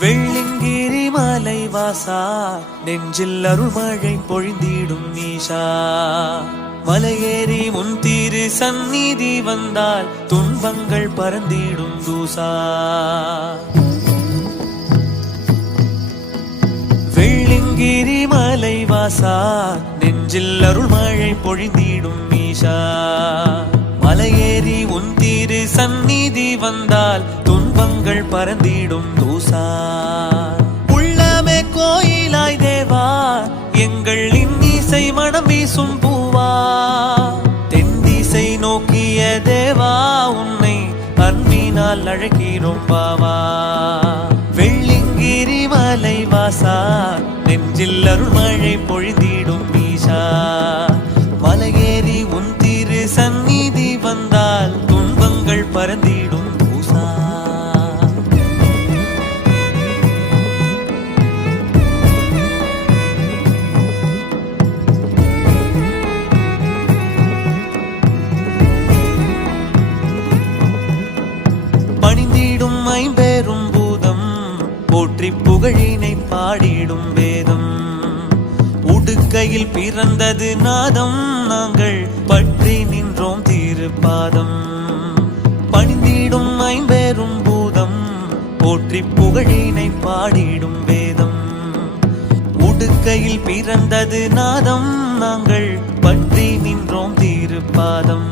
வெள்ளிங்கிரி மலை வாசா நெஞ்சில் அருள்மழை பொழிந்திடும் ஈஷா மலையேறி முன் திரு சந்நிதி வந்தால் துன்பங்கள் பறந்திடும் தூசா வெள்ளிங்கிரி மலை வாசா நெஞ்சில் அருள்மழை பொழிந்திடும் ஈஷா மலையேறி உன் திரு சந்நிதி வந்தால் துன்பங்கள் பறந்திடும் தூசா உள்ளமே கோயிலாய் தேவா எங்கள் இன்னிசை மனம் வீசும் பூவா தென்திசை நோக்கிய தேவா உன்னை அன்பினால் அழைக்கிறோம் பாவா வெள்ளிங்கிரி மலை வாசா நெஞ்சில் அருள்மழை பொழிந்திடும் ஈஷா மலையேறி உன் திரு சந்நிதி வந்தால் துன்பங்கள் பறந்திடும் பூசா பணிந்திடும் ஐம்பெரும் பூதம் போற்றி புகழினை பாடிடும் வேதம் உடுக்கையில் பிறந்தது நாதம் நாங்கள் பற்றி நின்றோம் திருப்பாதம் பணிந்திடும் ஐம்பெரும் பூதம் போற்றி புகழினை பாடிடும் வேதம் உடுக்கையில் பிறந்தது நாதம் நாங்கள் பற்றி நின்றோம் திருப்பாதம்